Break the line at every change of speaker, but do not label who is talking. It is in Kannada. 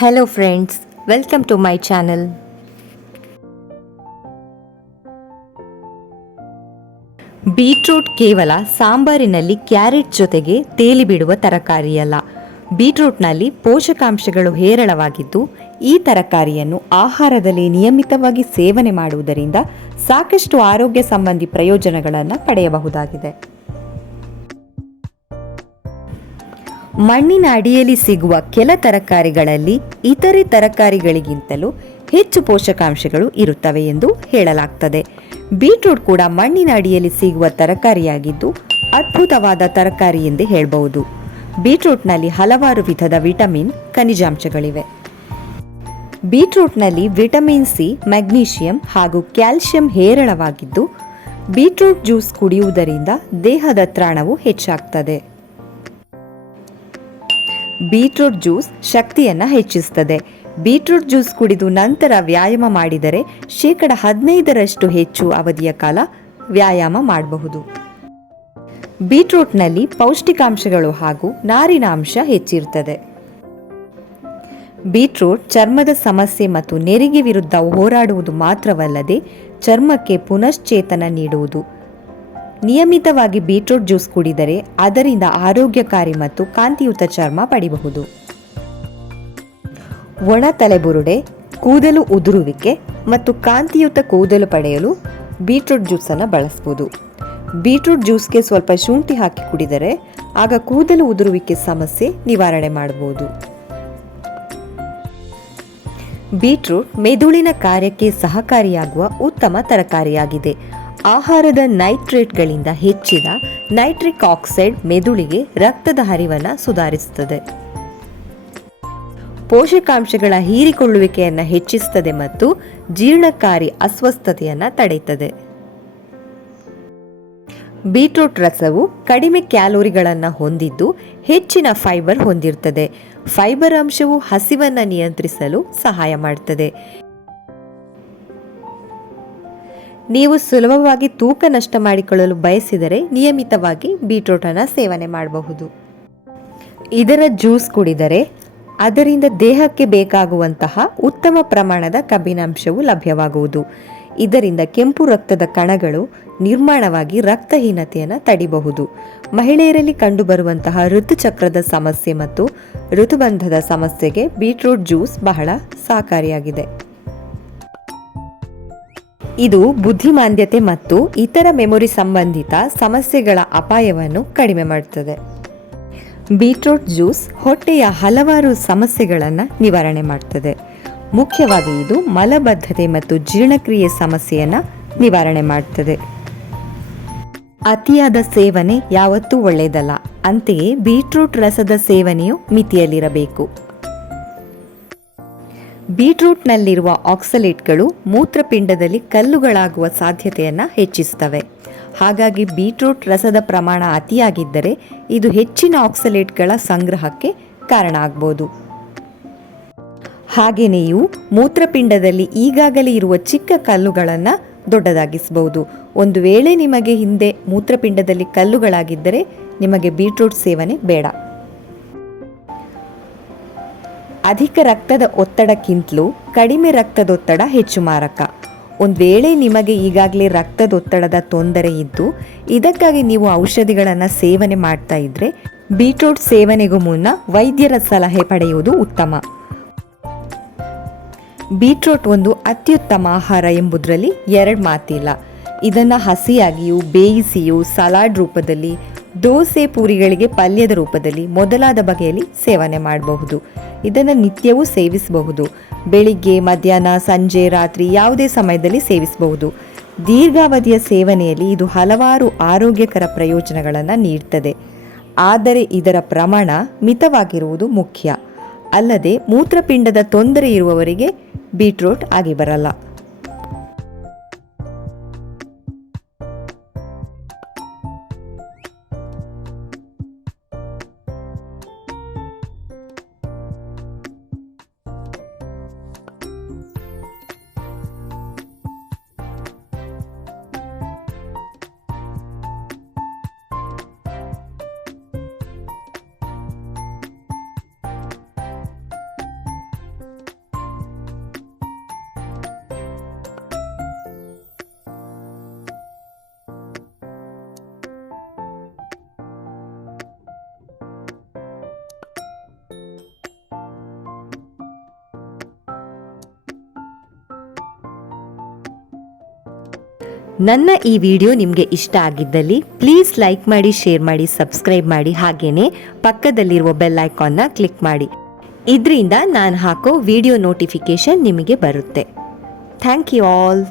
Hello friends welcome to my channel beetroot ಕೇವಲ ಸಾಂಬಾರಿನಲ್ಲಿ ಕ್ಯಾರೆಟ್ ಜೊತೆಗೆ ತೇಲಿ ಬಿಡುವ ತರಕಾರಿಯಲ್ಲ ಬೀಟ್ರೂಟ್ನಲ್ಲಿ ಪೋಷಕಾಂಶಗಳು ಹೇರಳವಾಗಿದ್ದು, ಈ ತರಕಾರಿಯನ್ನು ಆಹಾರದಲ್ಲಿ ನಿಯಮಿತವಾಗಿ ಸೇವನೆ ಮಾಡುವುದರಿಂದ ಸಾಕಷ್ಟು ಆರೋಗ್ಯ ಸಂಬಂಧಿ ಪ್ರಯೋಜನಗಳನ್ನು ಪಡೆಯಬಹುದಾಗಿದೆ. ಮಣ್ಣಿನ ಅಡಿಯಲ್ಲಿ ಸಿಗುವ ಕೆಲ ತರಕಾರಿಗಳಲ್ಲಿ ಇತರೆ ತರಕಾರಿಗಳಿಗಿಂತಲೂ ಹೆಚ್ಚು ಪೋಷಕಾಂಶಗಳು ಇರುತ್ತವೆ ಎಂದು ಹೇಳಲಾಗ್ತದೆ. ಬೀಟ್ರೂಟ್ ಕೂಡ ಮಣ್ಣಿನ ಅಡಿಯಲ್ಲಿ ಸಿಗುವ ತರಕಾರಿಯಾಗಿದ್ದು ಅದ್ಭುತವಾದ ತರಕಾರಿ ಎಂದು ಹೇಳಬಹುದು. ಬೀಟ್ರೂಟ್ನಲ್ಲಿ ಹಲವಾರು ವಿಧದ ವಿಟಮಿನ್ ಖನಿಜಾಂಶಗಳಿವೆ. ಬೀಟ್ರೂಟ್ನಲ್ಲಿ ವಿಟಮಿನ್ ಸಿ, ಮ್ಯಾಗ್ನೀಷಿಯಂ ಹಾಗೂ ಕ್ಯಾಲ್ಸಿಯಂ ಹೇರಳವಾಗಿದ್ದು ಬೀಟ್ರೂಟ್ ಜ್ಯೂಸ್ ಕುಡಿಯುವುದರಿಂದ ದೇಹದ ತ್ರಾಣವು ಹೆಚ್ಚಾಗ್ತದೆ. ಬೀಟ್ರೂಟ್ ಜ್ಯೂಸ್ ಶಕ್ತಿಯನ್ನು ಹೆಚ್ಚಿಸುತ್ತದೆ ಬೀಟ್ರೂಟ್ ಜ್ಯೂಸ್ ಕುಡಿದು ನಂತರ ವ್ಯಾಯಾಮ ಮಾಡಿದರೆ ಶೇಕಡ ಹದಿನೈದರಷ್ಟು ಹೆಚ್ಚು ಅವಧಿಯ ಕಾಲ ವ್ಯಾಯಾಮ ಮಾಡಬಹುದು. ಬೀಟ್ರೂಟ್ನಲ್ಲಿ ಪೌಷ್ಟಿಕಾಂಶಗಳು ಹಾಗೂ ನಾರಿನ ಅಂಶ ಹೆಚ್ಚಿರುತ್ತದೆ ಬೀಟ್ರೂಟ್ ಚರ್ಮದ ಸಮಸ್ಯೆ ಮತ್ತು ನೆರಿಗೆ ವಿರುದ್ಧ ಹೋರಾಡುವುದು ಮಾತ್ರವಲ್ಲದೆ ಚರ್ಮಕ್ಕೆ ಪುನಶ್ಚೇತನ ನೀಡುವುದು. ನಿಯಮಿತವಾಗಿ ಬೀಟ್ರೂಟ್ ಜ್ಯೂಸ್ ಕುಡಿದರೆ ಅದರಿಂದ ಆರೋಗ್ಯಕಾರಿ ಮತ್ತು ಕಾಂತಿಯುತ ಚರ್ಮ ಪಡಿಬಹುದು. ಒಣ ತಲೆಬುರುಡೆ, ಕೂದಲು ಉದುರುವಿಕೆ ಮತ್ತು ಕಾಂತಿಯುತ ಕೂದಲು ಪಡೆಯಲು ಬೀಟ್ರೂಟ್ ಜ್ಯೂಸನ್ನು ಬಳಸಬಹುದು ಬೀಟ್ರೂಟ್ ಜ್ಯೂಸ್ಗೆ ಸ್ವಲ್ಪ ಶುಂಠಿ ಹಾಕಿ ಕುಡಿದರೆ ಆಗ ಕೂದಲು ಉದುರುವಿಕೆ ಸಮಸ್ಯೆ ನಿವಾರಣೆ ಮಾಡಬಹುದು. ಬೀಟ್ರೂಟ್ ಮೆದುಳಿನ ಕಾರ್ಯಕ್ಕೆ ಸಹಕಾರಿಯಾಗುವ ಉತ್ತಮ ತರಕಾರಿಯಾಗಿದೆ. ಆಹಾರದ ನೈಟ್ರೇಟ್ಗಳಿಂದ ಹೆಚ್ಚಿದ ನೈಟ್ರಿಕ್ ಆಕ್ಸೈಡ್ ಮೆದುಳಿಗೆ ರಕ್ತದ ಹರಿವನ್ನು ಸುಧಾರಿಸುತ್ತದೆ. ಪೋಷಕಾಂಶಗಳ ಹೀರಿಕೊಳ್ಳುವಿಕೆಯನ್ನು ಹೆಚ್ಚಿಸುತ್ತದೆ ಮತ್ತು ಜೀರ್ಣಕಾರಿ ಅಸ್ವಸ್ಥತೆಯನ್ನು ತಡೆಯುತ್ತದೆ. ಬೀಟ್ರೂಟ್ ರಸವು ಕಡಿಮೆ ಕ್ಯಾಲೋರಿಗಳನ್ನು ಹೊಂದಿದ್ದು ಹೆಚ್ಚಿನ ಫೈಬರ್ ಹೊಂದಿರುತ್ತದೆ. ಫೈಬರ್ ಅಂಶವು ಹಸಿವನ್ನು ನಿಯಂತ್ರಿಸಲು ಸಹಾಯ ಮಾಡುತ್ತದೆ ನೀವು ಸುಲಭವಾಗಿ ತೂಕ ನಷ್ಟ ಮಾಡಿಕೊಳ್ಳಲು ಬಯಸಿದರೆ ನಿಯಮಿತವಾಗಿ ಬೀಟ್ರೂಟನ್ನು ಸೇವನೆ ಮಾಡಬಹುದು. ಇದರ ಜ್ಯೂಸ್ ಕುಡಿದರೆ ಅದರಿಂದ ದೇಹಕ್ಕೆ ಬೇಕಾಗುವಂತಹ ಉತ್ತಮ ಪ್ರಮಾಣದ ಕಬ್ಬಿನಾಂಶವು ಲಭ್ಯವಾಗುವುದು. ಇದರಿಂದ ಕೆಂಪು ರಕ್ತದ ಕಣಗಳು ನಿರ್ಮಾಣವಾಗಿ ರಕ್ತಹೀನತೆಯನ್ನು ತಡಿಬಹುದು. ಮಹಿಳೆಯರಲ್ಲಿ ಕಂಡುಬರುವಂತಹ ಋತುಚಕ್ರದ ಸಮಸ್ಯೆ ಮತ್ತು ಋತುಬಂಧದ ಸಮಸ್ಯೆಗೆ ಬೀಟ್ರೂಟ್ ಜ್ಯೂಸ್ ಬಹಳ ಸಹಕಾರಿಯಾಗಿದೆ. ಇದು ಬುದ್ಧಿಮಾಂದ್ಯತೆ ಮತ್ತು ಇತರ ಮೆಮೊರಿ ಸಂಬಂಧಿತ ಸಮಸ್ಯೆಗಳ ಅಪಾಯವನ್ನು ಕಡಿಮೆ ಮಾಡುತ್ತದೆ ಬೀಟ್ರೂಟ್ ಜ್ಯೂಸ್ ಹೊಟ್ಟೆಯ ಹಲವಾರು ಸಮಸ್ಯೆಗಳನ್ನು ನಿವಾರಣೆ ಮಾಡ್ತದೆ. ಮುಖ್ಯವಾಗಿ ಇದು ಮಲಬದ್ಧತೆ ಮತ್ತು ಜೀರ್ಣಕ್ರಿಯೆ ಸಮಸ್ಯೆಯನ್ನು ನಿವಾರಣೆ ಮಾಡ್ತದೆ. ಅತಿಯಾದ ಸೇವನೆ ಯಾವತ್ತೂ ಒಳ್ಳೆಯದಲ್ಲ. ಅಂತೆಯೇ ಬೀಟ್ರೂಟ್ ರಸದ ಸೇವನೆಯು ಮಿತಿಯಲ್ಲಿರಬೇಕು. ಬೀಟ್ರೂಟ್ನಲ್ಲಿರುವ ಆಕ್ಸಲೇಟ್ಗಳು ಮೂತ್ರಪಿಂಡದಲ್ಲಿ ಕಲ್ಲುಗಳಾಗುವ ಸಾಧ್ಯತೆಯನ್ನು ಹೆಚ್ಚಿಸುತ್ತವೆ. ಹಾಗಾಗಿ ಬೀಟ್ರೂಟ್ ರಸದ ಪ್ರಮಾಣ ಅತಿಯಾಗಿದ್ದರೆ ಇದು ಹೆಚ್ಚಿನ ಆಕ್ಸಲೇಟ್ಗಳ ಸಂಗ್ರಹಕ್ಕೆ ಕಾರಣ ಆಗ್ಬೋದು. ಹಾಗೆಯೇ ಮೂತ್ರಪಿಂಡದಲ್ಲಿ ಈಗಾಗಲೇ ಇರುವ ಚಿಕ್ಕ ಕಲ್ಲುಗಳನ್ನು ದೊಡ್ಡದಾಗಿಸಬಹುದು. ಒಂದು ವೇಳೆ ನಿಮಗೆ ಹಿಂದೆ ಮೂತ್ರಪಿಂಡದಲ್ಲಿ ಕಲ್ಲುಗಳಾಗಿದ್ದರೆ ನಿಮಗೆ ಬೀಟ್ರೂಟ್ ಸೇವನೆ ಬೇಡ. ಅಧಿಕ ರಕ್ತದ ಒತ್ತಡಕ್ಕಿಂತಲೂ ಕಡಿಮೆ ರಕ್ತದೊತ್ತಡ ಹೆಚ್ಚು ಮಾರಕ. ಒಂದು ವೇಳೆ ನಿಮಗೆ ಈಗಾಗಲೇ ರಕ್ತದೊತ್ತಡದ ತೊಂದರೆ ಇದ್ದು, ಇದಕ್ಕಾಗಿ ನೀವು ಔಷಧಿಗಳನ್ನು ಸೇವನೆ ಮಾಡ್ತಾ ಇದ್ರೆ ಬೀಟ್ರೂಟ್ ಸೇವನೆಗೂ ಮುನ್ನ ವೈದ್ಯರ ಸಲಹೆ ಪಡೆಯುವುದು ಉತ್ತಮ. ಬೀಟ್ರೂಟ್ ಒಂದು ಅತ್ಯುತ್ತಮ ಆಹಾರ ಎಂಬುದರಲ್ಲಿ ಎರಡು ಮಾತಿಲ್ಲ. ಇದನ್ನು ಹಸಿಯಾಗಿಯೂ, ಬೇಯಿಸಿಯೂ, ಸಲಾಡ್ ರೂಪದಲ್ಲಿ, ದೋಸೆ ಪೂರಿಗಳಿಗೆ ಪಲ್ಯದ ರೂಪದಲ್ಲಿ ಮೊದಲಾದ ಬಗೆಯಲ್ಲಿ ಸೇವನೆ ಮಾಡಬಹುದು. ಇದನ್ನು ನಿತ್ಯವೂ ಸೇವಿಸಬಹುದು. ಬೆಳಿಗ್ಗೆ, ಮಧ್ಯಾಹ್ನ, ಸಂಜೆ, ರಾತ್ರಿ ಯಾವುದೇ ಸಮಯದಲ್ಲಿ ಸೇವಿಸಬಹುದು. ದೀರ್ಘಾವಧಿಯ ಸೇವನೆಯಲ್ಲಿ ಇದು ಹಲವಾರು ಆರೋಗ್ಯಕರ ಪ್ರಯೋಜನಗಳನ್ನು ನೀಡ್ತದೆ. ಆದರೆ ಇದರ ಪ್ರಮಾಣ ಮಿತವಾಗಿರುವುದು ಮುಖ್ಯ. ಅಲ್ಲದೆ ಮೂತ್ರಪಿಂಡದ ತೊಂದರೆ ಇರುವವರಿಗೆ ಬೀಟ್ರೂಟ್ ಆಗಿ ಬರಲ್ಲ. ನನ್ನ ಈ ವಿಡಿಯೋ ನಿಮಗೆ ಇಷ್ಟ ಆಗಿದ್ದಲ್ಲಿ ಪ್ಲೀಸ್ ಲೈಕ್ ಮಾಡಿ ಶೇರ್ ಮಾಡಿ ಸಬ್ಸ್ಕ್ರೈಬ್ ಮಾಡಿ ಹಾಗೇನೆ ಪಕ್ಕದಲ್ಲಿರುವ ಬೆಲ್ ಐಕಾನ್ನ ಕ್ಲಿಕ್ ಮಾಡಿ. ಇದರಿಂದ ನಾನು ಹಾಕೋ ವಿಡಿಯೋ ನೋಟಿಫಿಕೇಶನ್ ನಿಮಗೆ ಬರುತ್ತೆ. Thank you all